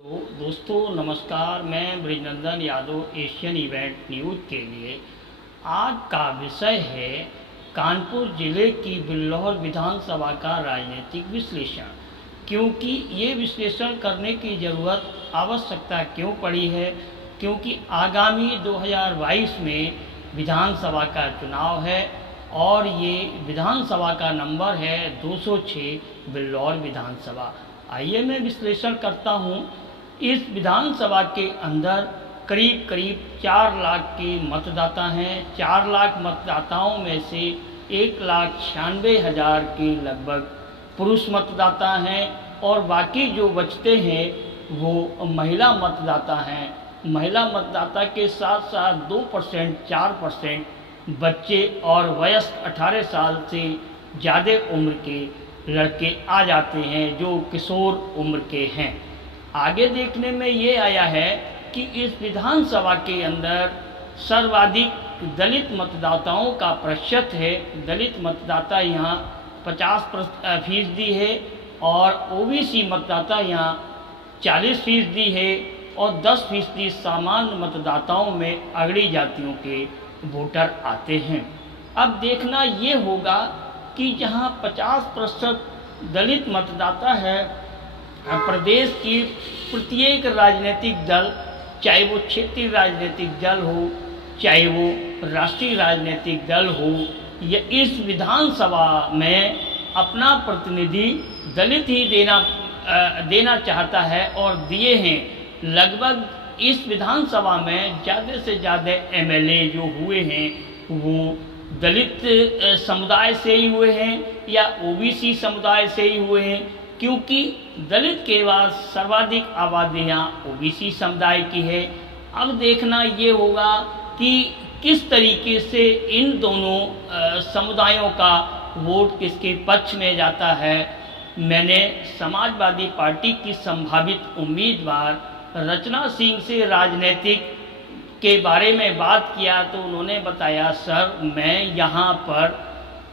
तो दोस्तों नमस्कार, मैं Brijnandan Yadav Asian event news के लिए आज का विषय है कानपुर जिले की बिल्लौर विधानसभा का राजनीतिक विश्लेषण। क्योंकि ये विश्लेषण करने की ज़रूरत आवश्यकता क्यों पड़ी है, क्योंकि आगामी 2022 में विधानसभा का चुनाव है और ये विधानसभा का नंबर है 206 बिल्लौर विधानसभा। आइए मैं विश्लेषण करता हूँ। इस विधानसभा के अंदर करीब करीब 4 लाख के मतदाता हैं। 4 लाख मतदाताओं में से 1,96,000 के लगभग पुरुष मतदाता हैं और बाकी जो बचते हैं वो महिला मतदाता हैं। महिला मतदाता के साथ साथ 2% 4% बच्चे और वयस्क 18 साल से ज़्यादा उम्र के लड़के आ जाते हैं जो किशोर उम्र के हैं। आगे देखने में ये आया है कि इस विधानसभा के अंदर सर्वाधिक दलित मतदाताओं का प्रतिशत है। दलित मतदाता यहाँ 50% है और ओबीसी मतदाता यहाँ 40% है और 10% सामान्य मतदाताओं में अगड़ी जातियों के वोटर आते हैं। अब देखना ये होगा कि जहाँ 50% दलित मतदाता है, प्रदेश की प्रत्येक राजनीतिक दल, चाहे वो क्षेत्रीय राजनीतिक दल हो चाहे वो राष्ट्रीय राजनीतिक दल हो, या इस विधानसभा में अपना प्रतिनिधि दलित ही देना चाहता है और दिए हैं। लगभग इस विधानसभा में ज़्यादा से ज़्यादा एमएलए जो हुए हैं वो दलित समुदाय से ही हुए हैं या ओबीसी समुदाय से ही हुए हैं, क्योंकि दलित के बाद सर्वाधिक आबादी यहाँ ओबीसी समुदाय की है। अब देखना ये होगा कि किस तरीके से इन दोनों समुदायों का वोट किसके पक्ष में जाता है। मैंने समाजवादी पार्टी की संभावित उम्मीदवार रचना सिंह से राजनीतिक के बारे में बात किया तो उन्होंने बताया, सर मैं यहाँ पर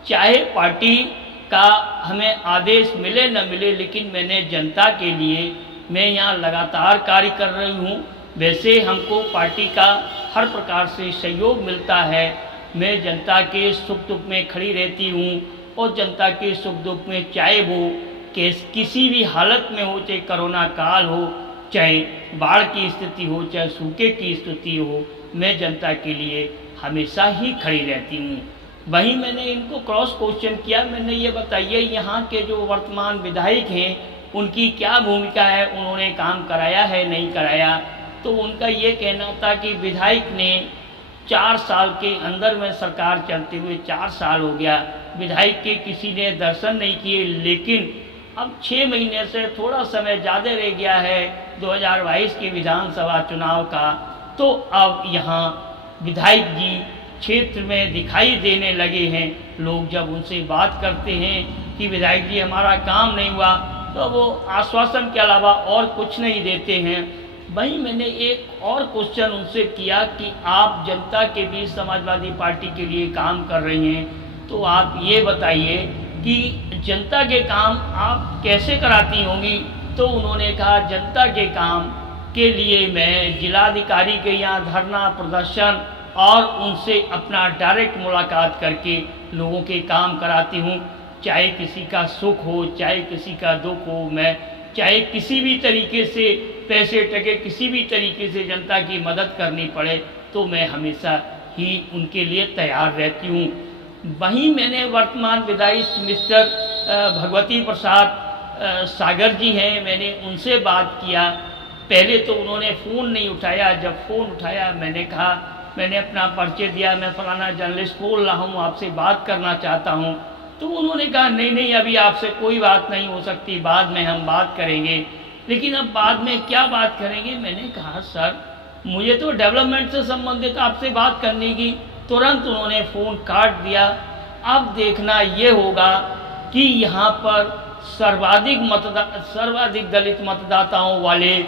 चाहे पार्टी का हमें आदेश मिले न मिले, लेकिन मैंने जनता के लिए मैं यहाँ लगातार कार्य कर रही हूँ। वैसे हमको पार्टी का हर प्रकार से सहयोग मिलता है। मैं जनता के सुख दुख में खड़ी रहती हूँ और जनता के सुख दुख में, चाहे वो किसी भी हालत में हो, चाहे कोरोना काल हो, चाहे बाढ़ की स्थिति हो, चाहे सूखे की स्थिति हो, मैं जनता के लिए हमेशा ही खड़ी रहती हूँ। वहीं मैंने इनको क्रॉस क्वेश्चन किया, मैंने ये बताइए यहाँ के जो वर्तमान विधायक हैं उनकी क्या भूमिका है, उन्होंने काम कराया है नहीं कराया। तो उनका ये कहना था कि विधायक ने 4 साल के अंदर में सरकार चलते हुए 4 साल हो गया, विधायक के किसी ने दर्शन नहीं किए, लेकिन अब 6 महीने से थोड़ा समय ज़्यादा रह गया है 2022 के विधानसभा चुनाव का, तो अब यहाँ विधायक जी क्षेत्र में दिखाई देने लगे हैं। लोग जब उनसे बात करते हैं कि विधायक जी हमारा काम नहीं हुआ, तो वो आश्वासन के अलावा और कुछ नहीं देते हैं। वहीं मैंने एक और क्वेश्चन उनसे किया कि आप जनता के बीच समाजवादी पार्टी के लिए काम कर रही हैं, तो आप ये बताइए कि जनता के काम आप कैसे कराती होंगी। तो उन्होंने कहा, जनता के काम के लिए मैं जिलाधिकारी के यहाँ धरना प्रदर्शन और उनसे अपना डायरेक्ट मुलाकात करके लोगों के काम कराती हूँ। चाहे किसी का सुख हो, चाहे किसी का दुख हो, मैं चाहे किसी भी तरीके से पैसे टके किसी भी तरीके से जनता की मदद करनी पड़े तो मैं हमेशा ही उनके लिए तैयार रहती हूँ। वहीं मैंने वर्तमान विधायक मिस्टर भगवती प्रसाद सागर जी हैं, मैंने उनसे बात किया। पहले तो उन्होंने फ़ोन नहीं उठाया, जब फ़ोन उठाया मैंने कहा, मैंने अपना परिचय दिया, मैं फलाना जर्नलिस्ट बोल रहा हूँ, आपसे बात करना चाहता हूँ। तो उन्होंने कहा नहीं अभी आपसे कोई बात नहीं हो सकती, बाद में हम बात करेंगे। लेकिन अब बाद में क्या बात करेंगे। मैंने कहा, सर मुझे तो डेवलपमेंट से संबंधित आपसे बात करने की। तुरंत उन्होंने फ़ोन काट दिया। अब देखना ये होगा कि यहाँ पर सर्वाधिक दलित मतदाताओं वाले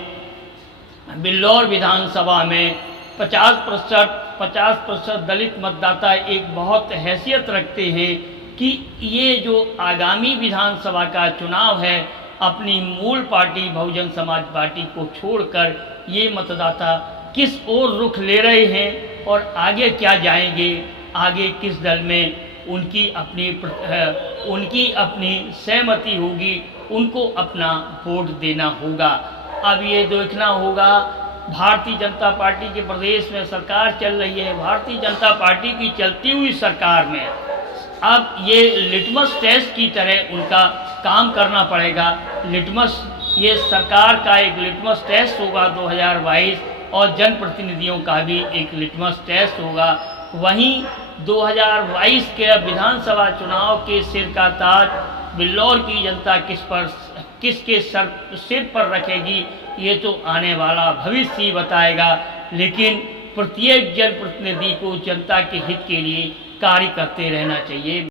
बिल्लौर विधानसभा में 50% दलित मतदाता एक बहुत हैसियत रखते हैं कि ये जो आगामी विधानसभा का चुनाव है अपनी मूल पार्टी बहुजन समाज पार्टी को छोड़कर ये मतदाता किस ओर रुख ले रहे हैं और आगे क्या जाएंगे, आगे किस दल में उनकी अपनी सहमति होगी, उनको अपना वोट देना होगा। अब ये देखना होगा, भारतीय जनता पार्टी के प्रदेश में सरकार चल रही है, भारतीय जनता पार्टी की चलती हुई सरकार में अब ये लिटमस टेस्ट की तरह उनका काम करना पड़ेगा। ये सरकार का एक लिटमस टेस्ट होगा 2022 और जनप्रतिनिधियों का भी एक लिटमस टेस्ट होगा। वहीं 2022 के विधानसभा चुनाव के सिर का ताज बिल्लौर की जनता किसके सिर पर रखेगी, ये तो आने वाला भविष्य ही बताएगा। लेकिन प्रत्येक जनप्रतिनिधि को जनता के हित के लिए कार्य करते रहना चाहिए।